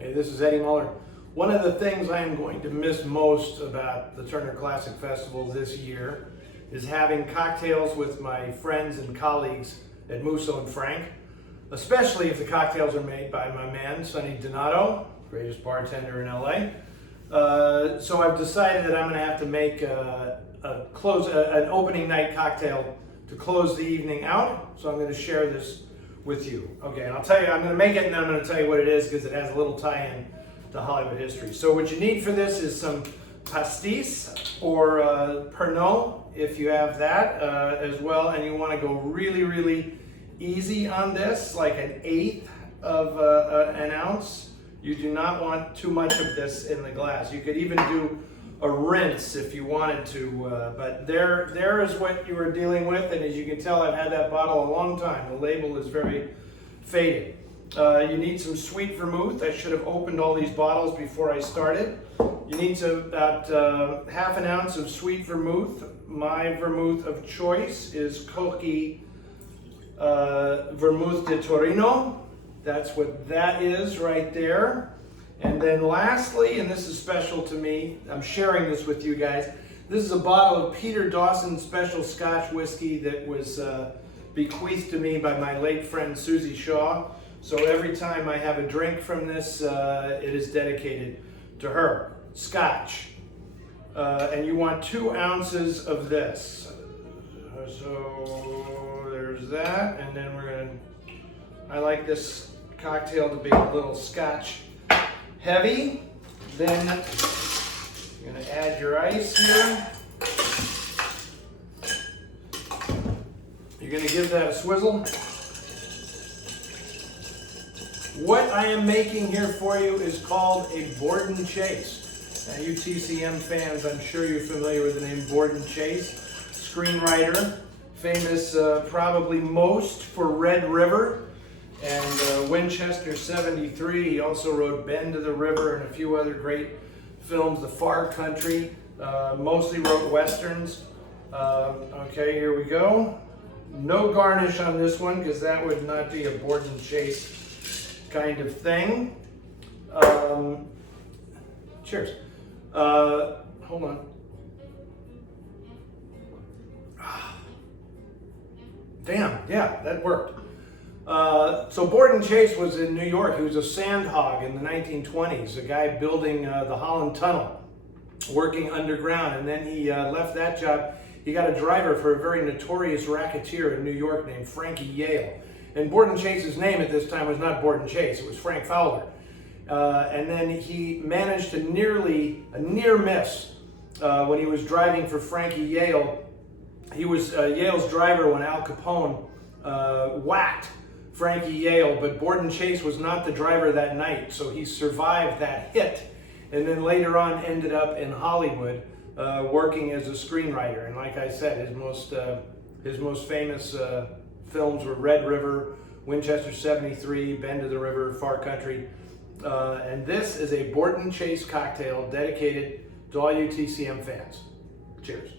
Hey, this is Eddie Muller. One of the things I am going to miss most about the Turner Classic Festival this year is having cocktails with my friends and colleagues at Musso and Frank, especially if the cocktails are made by my man, Sonny Donato, greatest bartender in LA. So I've decided that I'm going to have to make an opening night cocktail to close the evening out. So I'm going to share this with you. Okay, and I'll tell you, I'm going to make it and then I'm going to tell you what it is because it has a little tie-in to Hollywood history. So what you need for this is some pastis or Pernod, if you have that as well, and you want to go really, really easy on this, like 1/8 of an ounce. You do not want too much of this in the glass. You could even do a rinse if you wanted to, but there is what you are dealing with, and as you can tell, I've had that bottle a long time. The label is very faded. You need some sweet vermouth. I should have opened all these bottles before I started. You need about 1/2 ounce of sweet vermouth. My vermouth of choice is Koki Vermouth de Torino. That's what that is right there. And then lastly, and this is special to me, I'm sharing this with you guys. This is a bottle of Peter Dawson Special Scotch Whiskey that was bequeathed to me by my late friend Susie Shaw. So every time I have a drink from this, it is dedicated to her. Scotch. And you want 2 ounces of this. So there's that. And then I like this cocktail to be a little Scotch heavy. Then you're going to add your ice here. You're going to give that a swizzle. What I am making here for you is called a Borden Chase. Now, you TCM fans, I'm sure you're familiar with the name Borden Chase. Screenwriter, famous probably most for Red River and Winchester 73. He also wrote Bend to the River and a few other great films. The Far Country, mostly wrote westerns. Okay, here we go. No garnish on this one because that would not be a Borden Chase kind of thing. Cheers. Hold on. Damn, yeah, that worked. So Borden Chase was in New York. He was a sand hog in the 1920s, a guy building the Holland Tunnel, working underground, and then he left that job. He got a driver for a very notorious racketeer in New York named Frankie Yale. And Borden Chase's name at this time was not Borden Chase, it was Frank Fowler. And then he managed a near miss when he was driving for Frankie Yale. He was Yale's driver when Al Capone whacked Frankie Yale, but Borden Chase was not the driver that night, so he survived that hit, and then later on ended up in Hollywood working as a screenwriter. And like I said, his most famous films were Red River, Winchester 73, Bend to the River, Far Country, and this is a Borden Chase cocktail dedicated to all you TCM fans. Cheers.